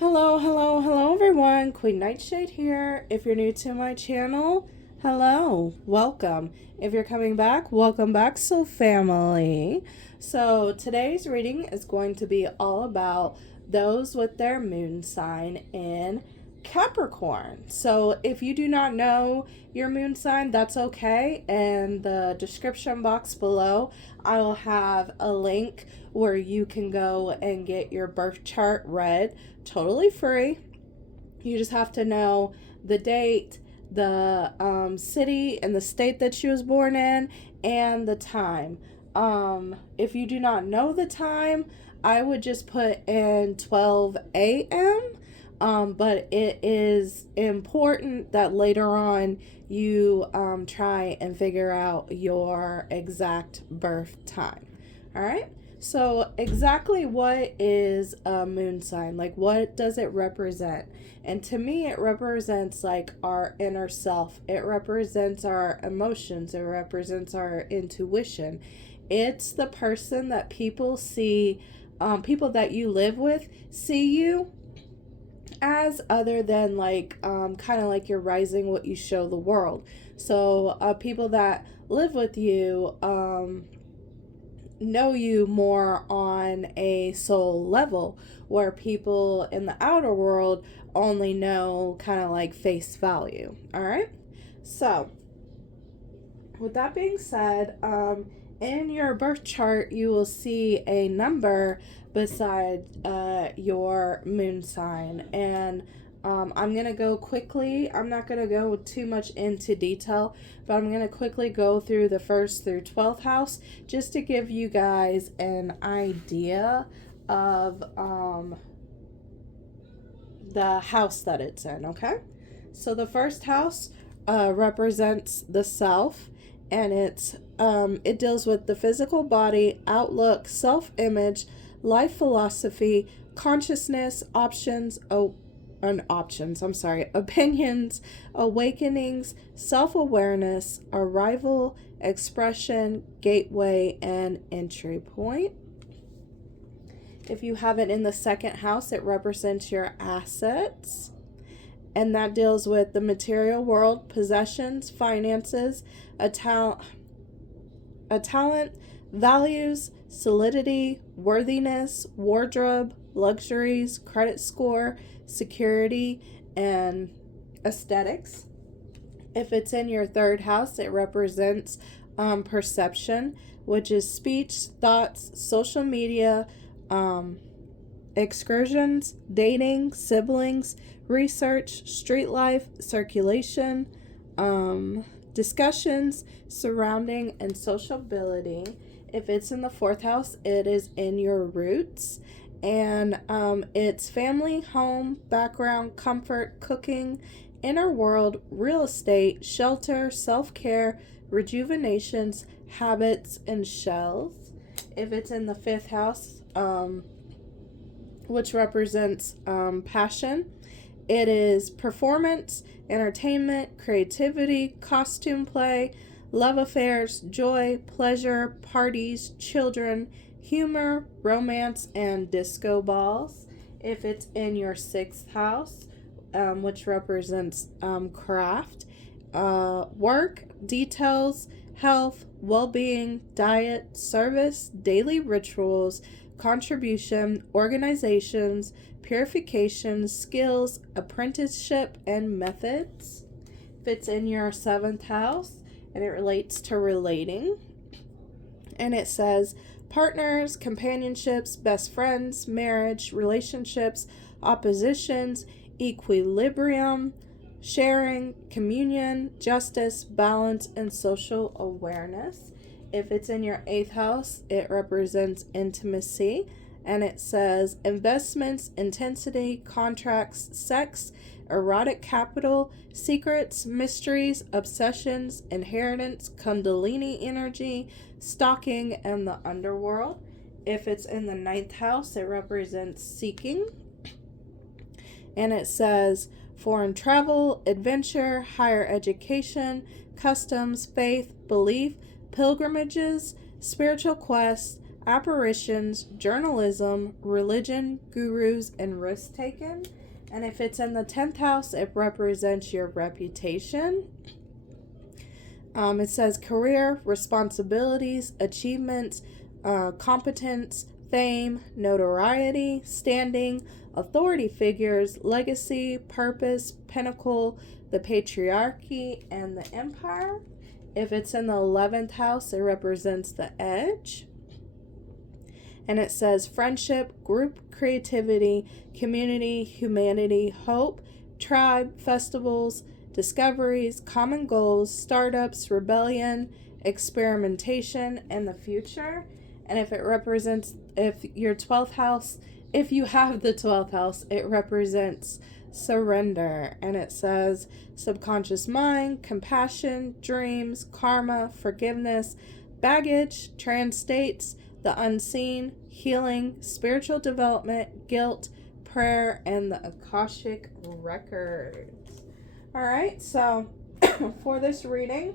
Hello everyone. Queen Nightshade here. If you're new to my channel, hello, welcome. If you're coming back, welcome back, soul family. So today's reading is going to be all about those with their moon sign in Capricorn. So if you do not know your moon sign, that's okay. In the description box below, I will have a link where you can go and get your birth chart read totally free. You just have to know the date, the city and the state that she was born in, and the time. If you do not know the time, I would just put in 12 a.m. But it is important that later on you try and figure out your exact birth time. All right. So exactly what is a moon sign? Like, what does it represent? And to me, it represents like our inner self. It represents our emotions. It represents our intuition. It's the person that people see, people that you live with see you as, other than like kind of like you're rising what you show the world. So people that live with you know you more on a soul level, where people in the outer world only know kind of like face value. All right. So with that being said, in your birth chart, you will see a number beside your moon sign. And I'm going to go quickly. I'm not going to go too much into detail, but I'm going to quickly go through the 1st through 12th house just to give you guys an idea of the house that it's in, okay? So the 1st house represents the self, and it deals with the physical body, outlook, self-image, life philosophy, consciousness, opinions, awakenings, self-awareness, arrival, expression, gateway, and entry point. If you have it in the 2nd house, it represents your assets, and that deals with the material world, possessions, finances, a talent, values, solidity, worthiness, wardrobe, luxuries, credit score, security, and aesthetics. If it's in your 3rd house, it represents perception, which is speech, thoughts, social media, excursions, dating, siblings, research, street life, circulation, discussions, surrounding, and sociability. If it's in the 4th house, it is in your roots, and it's family, home, background, comfort, cooking, inner world, real estate, shelter, self-care, rejuvenations, habits, and shells. If it's in the 5th house, which represents passion, it is performance, entertainment, creativity, costume play, love affairs, joy, pleasure, parties, children, humor, romance, and disco balls. If it's in your 6th house, which represents craft, work, details, health, well-being, diet, service, daily rituals, contribution, organizations, purification, skills, apprenticeship, and methods. If it's in your 7th house, and it relates to relating, and it says partners, companionships, best friends, marriage, relationships, oppositions, equilibrium, sharing, communion, justice, balance, and social awareness. If it's in your 8th house, it represents intimacy, and it says investments, intensity, contracts, sex, erotic capital, secrets, mysteries, obsessions, inheritance, kundalini energy, stalking, and the underworld. If it's in the 9th house, it represents seeking, and it says foreign travel, adventure, higher education, customs, faith, belief, pilgrimages, spiritual quests, apparitions, journalism, religion, gurus, and risk taken. And if it's in the 10th house, it represents your reputation. It says career, responsibilities, achievements, competence, fame, notoriety, standing, authority figures, legacy, purpose, pinnacle, the patriarchy, and the empire. If it's in the 11th house, it represents the edge. And it says friendship, group creativity, community, humanity, hope, tribe, festivals, discoveries, common goals, startups, rebellion, experimentation, and the future. And if it represents, if your 12th house, if you have the 12th house, it represents surrender. And it says subconscious mind, compassion, dreams, karma, forgiveness, baggage, trance states, the unseen, healing, spiritual development, guilt, prayer, and the Akashic records. All right, so for this reading,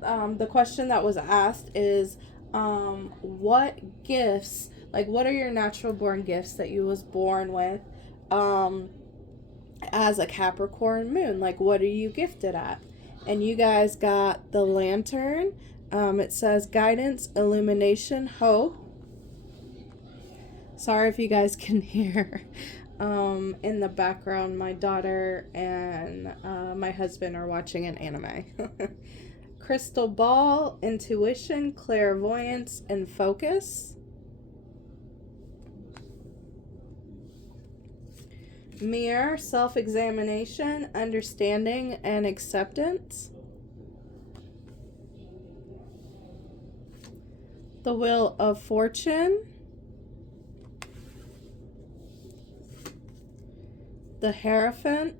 the question that was asked is, what gifts, like what are your natural born gifts that you was born with as a Capricorn moon? Like what are you gifted at? And you guys got the lantern. It says guidance, illumination, hope. Sorry if you guys can hear in the background, my daughter and my husband are watching an anime. Crystal ball, intuition, clairvoyance, and focus. Mirror, self-examination, understanding, and acceptance. The Wheel of Fortune. The Hierophant.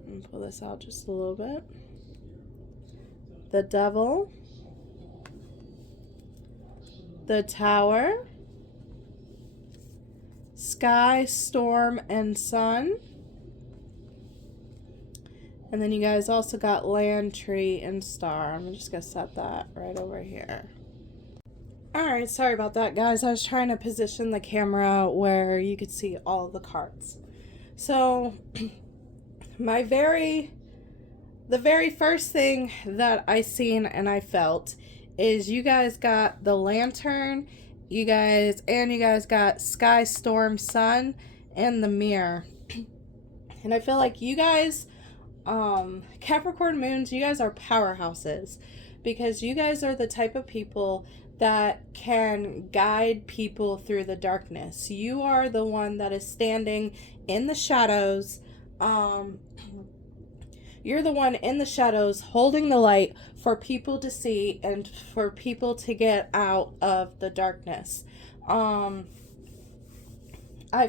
Let me pull this out just a little bit. The Devil. The Tower. Sky, Storm, and Sun. And then you guys also got Land, Tree, and Star. I'm just going to set that right over here. Alright, sorry about that, guys. I was trying to position the camera where you could see all of the cards. So, the very first thing that I seen and I felt is you guys got the Lantern, you guys got Sky, Storm, Sun, and the Mirror. And I feel like you guys, Capricorn moons, you guys are powerhouses because you guys are the type of people that can guide people through the darkness. You are the one that is standing in the shadows. You're the one in the shadows holding the light for people to see and for people to get out of the darkness. I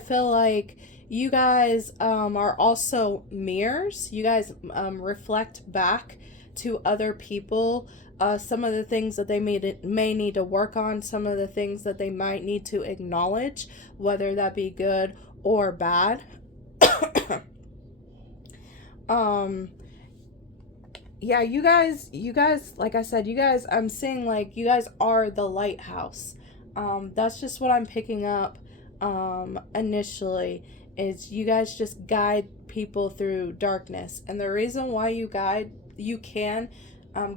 feel like you guys are also mirrors. You guys reflect back to other people some of the things that they may need to work on, some of the things that they might need to acknowledge, whether that be good or bad. Yeah, you guys, like I said, you guys, I'm seeing like you guys are the lighthouse. That's just what I'm picking up initially, is you guys just guide people through darkness. And the reason why you can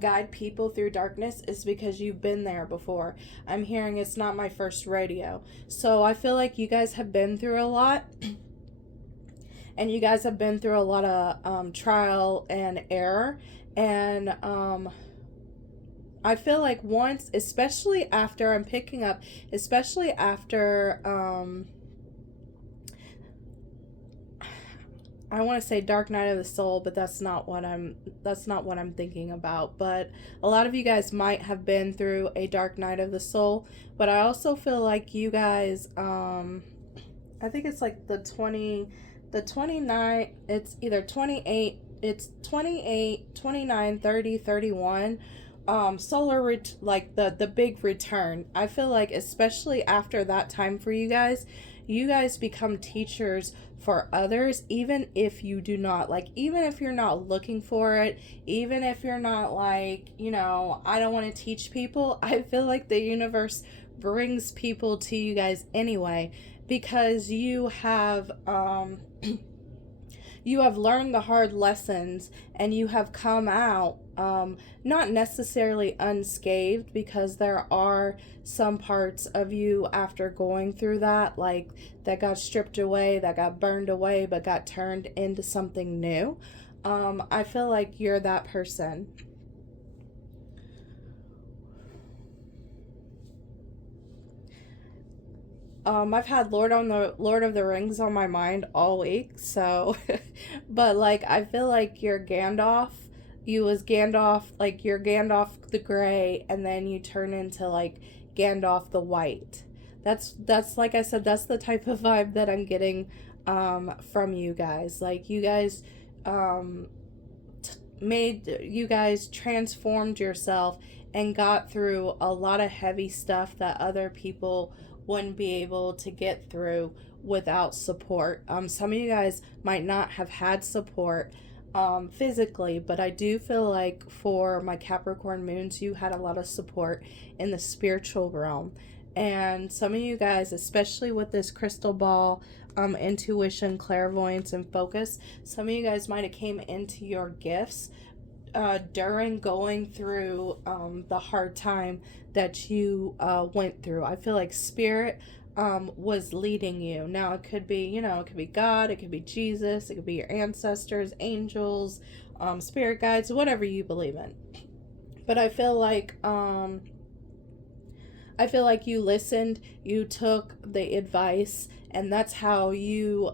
guide people through darkness is because you've been there before. I'm hearing it's not my first rodeo. So I feel like you guys have been through a lot. And you guys have been through a lot of trial and error. And I feel like once, especially after I'm picking up, especially after I want to say Dark Night of the Soul, but that's not what I'm thinking about. But a lot of you guys might have been through a Dark Night of the Soul, but I also feel like you guys I think it's like the 29, it's either 28, it's 28, 29, 30, 31, like the big return. I feel like especially after that time for you guys become teachers for others, even if you do not, like, even if you're not looking for it, even if you're not like, I don't want to teach people. I feel like the universe brings people to you guys anyway, because you have you have learned the hard lessons, and you have come out not necessarily unscathed, because there are some parts of you after going through that, like, that got stripped away, that got burned away, but got turned into something new. I feel like you're that person. I've had Lord of the Rings on my mind all week, so but like I feel like you're Gandalf. You was Gandalf, like you're Gandalf the Gray, and then you turn into like Gandalf the White. That's like I said, that's the type of vibe that I'm getting from you guys. Like you guys you guys transformed yourself and got through a lot of heavy stuff that other people wouldn't be able to get through without support. Some of you guys might not have had support physically, but I do feel like for my Capricorn moons, you had a lot of support in the spiritual realm. And some of you guys, especially with this crystal ball, intuition, clairvoyance, and focus, some of you guys might have came into your gifts during going through the hard time that you went through. I feel like spirit was leading you. Now it could be, it could be God, it could be Jesus, it could be your ancestors, angels, spirit guides, whatever you believe in. But I feel like you listened, you took the advice, and that's how you,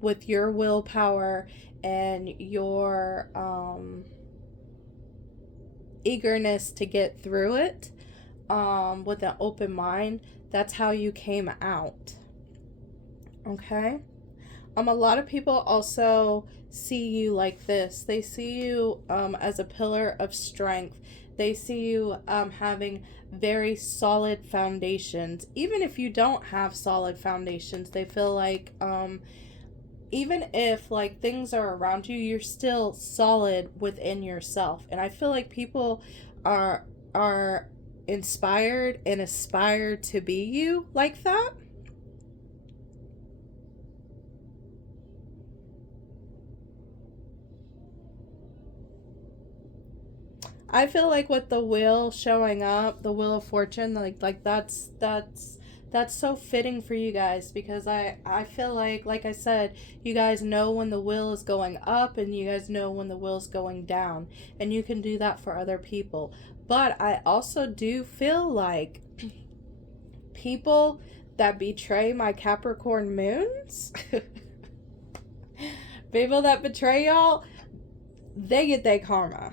with your willpower and your eagerness to get through it, with an open mind, that's how you came out. Okay? A lot of people also see you like this. They see you as a pillar of strength. They see you having very solid foundations. Even if you don't have solid foundations, they feel like even if like things are around you, you're still solid within yourself. And I feel like people are inspired and aspire to be you like that. I feel like with the wheel showing up, the Wheel of Fortune, like that's so fitting for you guys, because I feel like I said, you guys know when the wheel is going up, and you guys know when the wheel is going down, and you can do that for other people. But I also do feel like people that betray my Capricorn moons, people that betray y'all, they get their karma.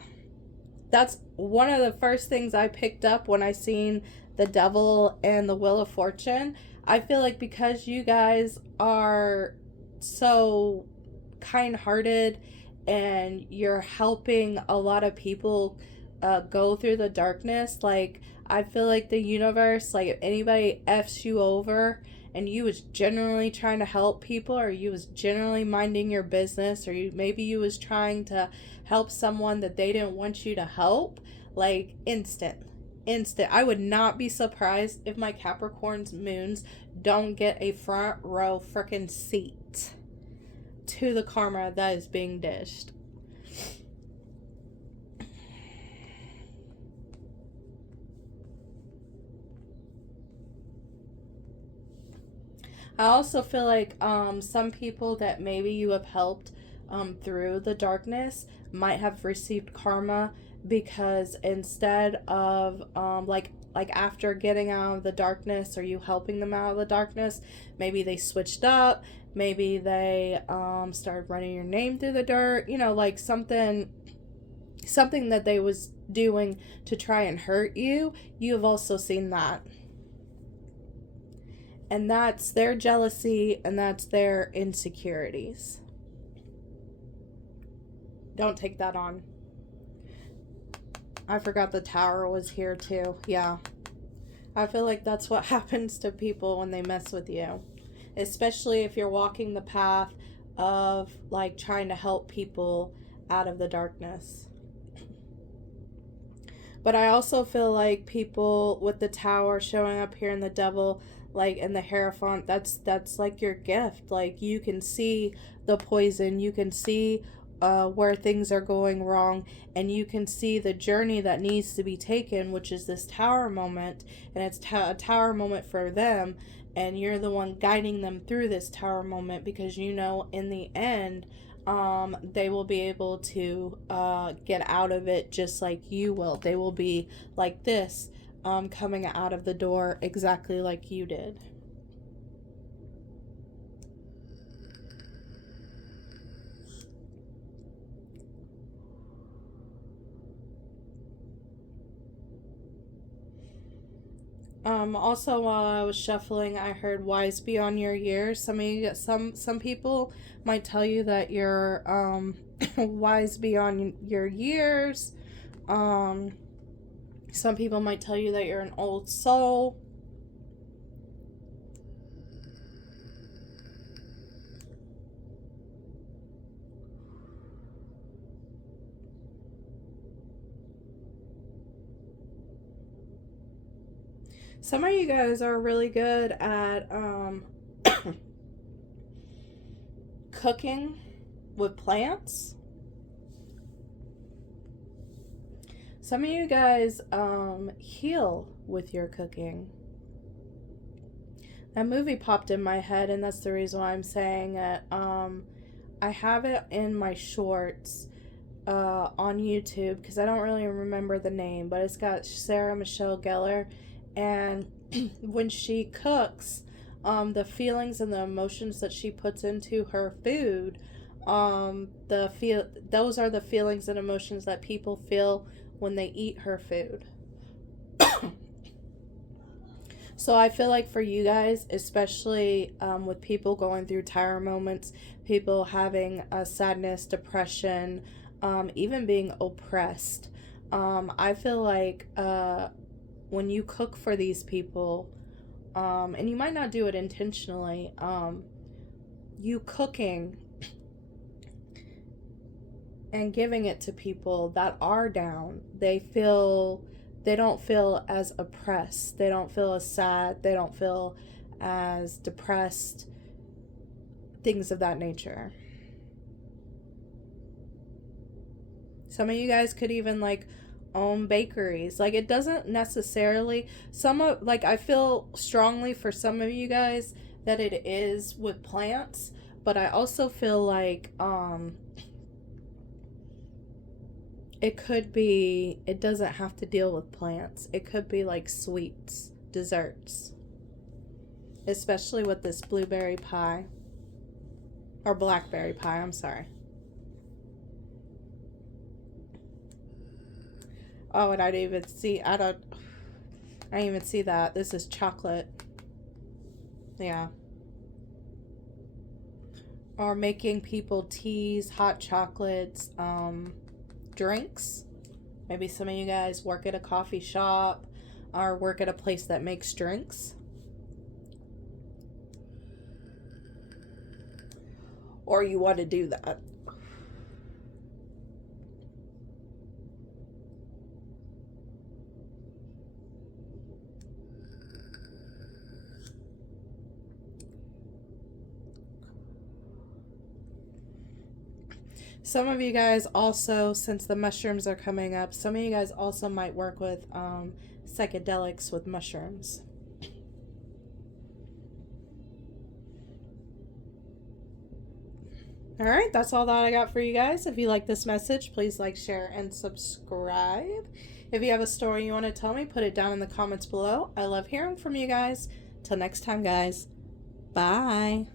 That's one of the first things I picked up when I seen the Devil and the Wheel of Fortune. I feel like because you guys are so kind-hearted and you're helping a lot of people go through the darkness, like I feel like the universe, like if anybody F's you over and you was generally trying to help people, or you was generally minding your business, or maybe you was trying to help someone that they didn't want you to help, like instant. I would not be surprised if my Capricorn's moons don't get a front row freaking seat to the karma that is being dished. I also feel like some people that maybe you have helped through the darkness might have received karma, because instead of like after getting out of the darkness, or you helping them out of the darkness, maybe they switched up, maybe they started running your name through the dirt, like something that they was doing to try and hurt you. You've also seen that. And that's their jealousy, and that's their insecurities. Don't take that on. I forgot the tower was here too. Yeah. I feel like that's what happens to people when they mess with you. Especially if you're walking the path of like trying to help people out of the darkness. But I also feel like people with the tower showing up here and the devil, like in the Hierophant, that's like your gift. Like you can see the poison, you can see where things are going wrong, and you can see the journey that needs to be taken, which is this tower moment, and it's a tower moment for them, and you're the one guiding them through this tower moment because you know in the end they will be able to get out of it just like you will. They will be like this, coming out of the door exactly like you did. Also while I was shuffling, I heard wise beyond your years. Some people might tell you that you're wise beyond your years. Some people might tell you that you're an old soul. Some of you guys are really good at cooking with plants. Some of you guys heal with your cooking. That movie popped in my head, and that's the reason why I'm saying it. I have it in my shorts on YouTube because I don't really remember the name, but it's got Sarah Michelle Gellar. And when she cooks, the feelings and the emotions that she puts into her food, those are the feelings and emotions that people feel when they eat her food. So I feel like for you guys, especially with people going through tower moments, people having sadness, depression, even being oppressed, I feel like when you cook for these people, and you might not do it intentionally, you cooking and giving it to people that are down, they don't feel as oppressed, they don't feel as sad, they don't feel as depressed, things of that nature. Some of you guys could even like own bakeries. Like it doesn't necessarily, I feel strongly for some of you guys that it is with plants, but I also feel like it doesn't have to deal with plants. It could be like sweets, desserts, especially with this blueberry pie or blackberry pie, I'm sorry. Oh, and I didn't even see that. This is chocolate. Yeah. Or making people teas, hot chocolates, drinks. Maybe some of you guys work at a coffee shop or work at a place that makes drinks. Or you want to do that. Some of you guys also, since the mushrooms are coming up, some of you guys also might work with psychedelics with mushrooms. All right, that's all that I got for you guys. If you like this message, please like, share, and subscribe. If you have a story you want to tell me, put it down in the comments below. I love hearing from you guys. Till next time, guys. Bye.